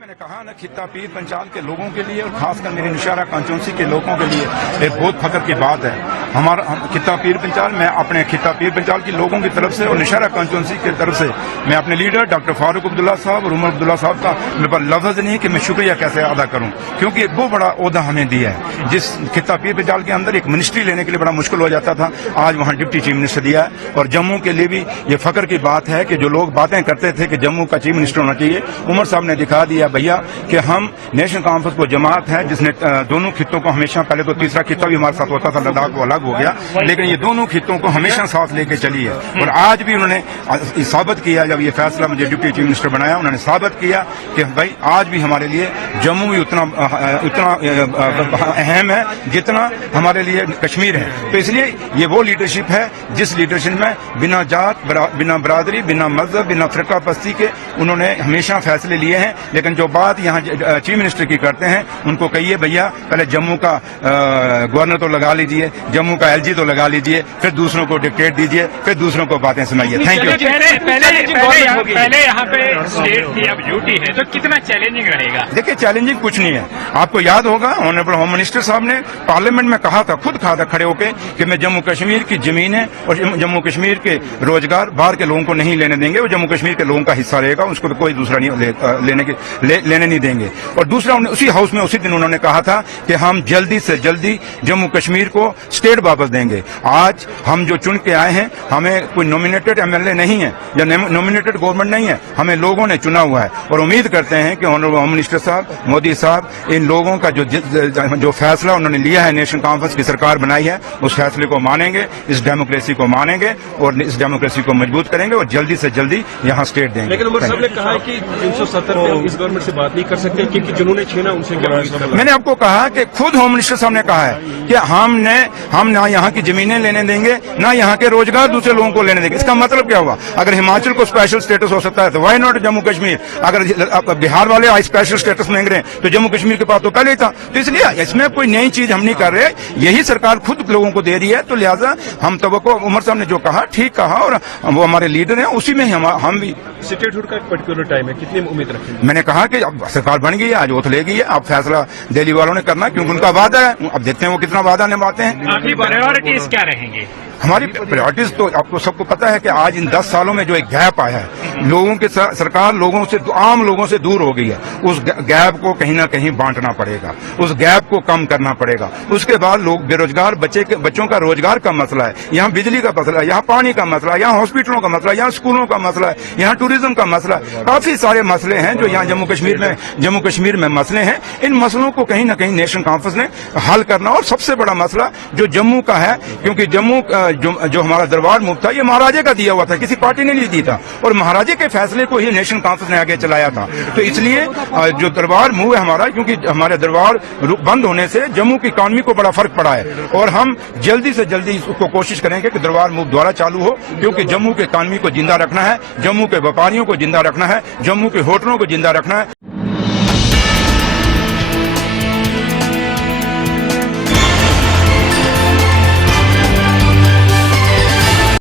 میں نے کہا نا خطہ پیر پنچال کے لوگوں کے لیے اور خاص کر میری نوشہرہ کانسٹیچوئنسی کے لوگوں کے لیے ایک بہت فخر کی بات ہے. ہمارا خطہ پیر پنچال، میں اپنے خطہ پیر پنچال کے لوگوں کی طرف سے اور نوشہرہ کانسٹیچوئنسی کی طرف سے میں اپنے لیڈر ڈاکٹر فاروق عبداللہ صاحب اور عمر عبداللہ صاحب کا میرے پاس لفظ نہیں کہ میں شکریہ کیسے ادا کروں، کیونکہ ایک بہت بڑا عہدہ ہمیں دیا ہے. جس خطہ پیر پنچال کے اندر ایک منسٹری لینے کے لیے بڑا مشکل ہو جاتا تھا، آج وہاں ڈپٹی چیف منسٹر دیا ہے. اور جموں کے لیے بھی یہ فخر کی بات ہے کہ جو لوگ باتیں کرتے تھے کہ جموں کا چیف منسٹر ہونا چاہیے، عمر صاحب نے دکھا دیا بھیا کہ ہم نیشنل کانفرنس کو جماعت ہے جس نے دونوں خطوں کو ہمیشہ، پہلے تو تیسرا خطہ بھی ہمارے ساتھ ہوتا تھا، لداخ وہ الگ ہو گیا، لیکن یہ دونوں خطوں کو ہمیشہ ساتھ لے کے چلی ہے. اور آج بھی انہوں نے ثابت کیا، جب یہ فیصلہ مجھے ڈپٹی چیف منسٹر بنایا، انہوں نے ثابت کیا کہ بھائی آج بھی ہمارے لیے جموں بھی اتنا اہم ہے جتنا ہمارے لیے کشمیر ہے. تو اس لیے یہ وہ لیڈرشپ ہے جس لیڈرشپ میں بنا جات، بنا برادری، بنا مذہب، بنا فرقہ پستی کے انہوں نے ہمیشہ فیصلے لیے ہیں. لیکن جو بات یہاں چیف منسٹر کی کرتے ہیں، ان کو کہیے بھیا پہلے جموں کا گورنر تو لگا لیجئے، جموں کا ایل جی تو لگا لیجئے، پھر دوسروں کو ڈکٹیٹ دیجئے، پھر دوسروں کو باتیں سنائیے. Thank you. پہلے یہاں پہ اسٹیٹ تھی، اب یوٹی ہے، تو کتنا چیلنجنگ رہے گا؟ دیکھیے چیلنجنگ کچھ نہیں ہے. آپ کو یاد ہوگا آنریبل ہوم منسٹر صاحب نے پارلیمنٹ میں کہا تھا، خود کہا تھا کھڑے ہو کے کہ میں جموں کشمیر کی زمینیں اور جموں کشمیر کے روزگار باہر کے لوگوں کو نہیں لینے دیں گے. وہ جموں کشمیر کے لوگوں کا حصہ رہے گا، اس کو کوئی دوسرا نہیں لینے نہیں دیں گے. اور دوسرا اسی ہاؤس میں اسی دن انہوں نے کہا تھا کہ ہم جلدی سے جلدی جموں کشمیر کو اسٹیٹ واپس دیں گے. آج ہم جو چن کے آئے ہیں، ہمیں کوئی نومینیٹڈ ایم ایل اے نہیں ہے یا نومینیٹڈ گورنمنٹ نہیں ہے، ہمیں لوگوں نے چنا ہوا ہے. اور امید کرتے ہیں کہ آنریبل ہوم منسٹر صاحب، مودی صاحب، ان لوگوں کا جو فیصلہ انہوں نے لیا ہے، نیشنل کانفرنس کی سرکار بنائی ہے، اس فیصلے کو مانیں گے، اس ڈیموکریسی کو مانیں گے اور اس ڈیموکریسی کو مضبوط کریں گے اور جلدی سے جلدی یہاں اسٹیٹ دیں گے. لیکن عمر صاحب نے کہا کہ 370 پہ ہم اس گورنمنٹ سے بات نہیں کر سکتے کیونکہ جنہوں نے چھینا ان سے کیا. میں نے آپ کو کہا کہ خود ہوم منسٹر صاحب نے کہا ہے کہ ہم نہ یہاں کی زمینیں لینے دیں گے، نہ یہاں کے روزگار دوسرے لوگوں کو لینے دیں گے. اس کا مطلب کیا ہوا؟ اگر ہماچل کو اسپیشل اسٹیٹس ہو سکتا ہے تو وائی ناٹ جموں کشمیر؟ اگر بہار والے اسپیشل اسٹیٹس مانگ رہے ہیں تو جموں کشمیر کے پاس تو پہلے ہی تھا. تو اس لیے اس میں کوئی نئی چیز ہم نہیں کر رہے، یہی سرکار خود لوگوں کو دے رہی ہے. تو لہٰذا ہم توقع، عمر صاحب نے جو کہا ٹھیک کہا، اور وہ ہمارے لیڈر ہیں، اسی میں ہم بھی. اسٹیٹ ہوڈ کا ایک پرٹیکولر ٹائم ہے، کتنی امید رکھیں گے؟ میں نے کہا کہ اب سرکار بن گئی ہے، آج اوتھ لے گئی ہے، اب فیصلہ دہلی والوں نے کرنا کیونکہ ان کا وعدہ ہے. اب دیکھتے ہیں وہ کتنا وعدہ نبھاتے ہیں. آپ کی پرائیورٹیز کیا رہیں گی؟ ہماری پریورٹیز تو آپ کو سب کو پتا ہے کہ آج ان 10 سالوں میں جو ایک گیپ آیا ہے، لوگوں کے سرکار لوگوں سے، عام لوگوں سے دور ہو گئی ہے. اس گیپ کو کہیں نہ کہیں بانٹنا پڑے گا، اس گیپ کو کم کرنا پڑے گا. اس کے بعد لوگ بے روزگار بچوں کا روزگار کا مسئلہ ہے، یہاں بجلی کا مسئلہ ہے، یہاں پانی کا مسئلہ ہے، یہاں ہاسپٹلوں کا مسئلہ ہے، یہاں اسکولوں کا مسئلہ ہے، یہاں ٹوریزم کا مسئلہ ہے. کافی سارے مسئلے ہیں جو یہاں جموں کشمیر میں مسئلے ہیں. ان مسئلوں کو کہیں نہ کہیں نیشنل کانفرنس نے حل کرنا. اور سب سے بڑا مسئلہ جو جموں کا ہے، کیونکہ جموں جو ہمارا دربار موو تھا، یہ مہاراجے کا دیا ہوا تھا، کسی پارٹی نے نہیں دی تھا، اور مہاراجے کے فیصلے کو ہی نیشنل کانفرنس نے آگے چلایا تھا. تو اس لیے جو دربار موو ہے ہمارا، کیونکہ ہمارے دربار بند ہونے سے جموں کی اکانومی کو بڑا فرق پڑا ہے، اور ہم جلدی سے جلدی اس کو کوشش کریں گے کہ دربار موو دوبارہ چالو ہو، کیونکہ جموں کی اکانومی کو زندہ رکھنا ہے، جموں کے ویپاریوں کو زندہ رکھنا ہے، جموں کے ہوٹلوں کو زندہ رکھنا ہے.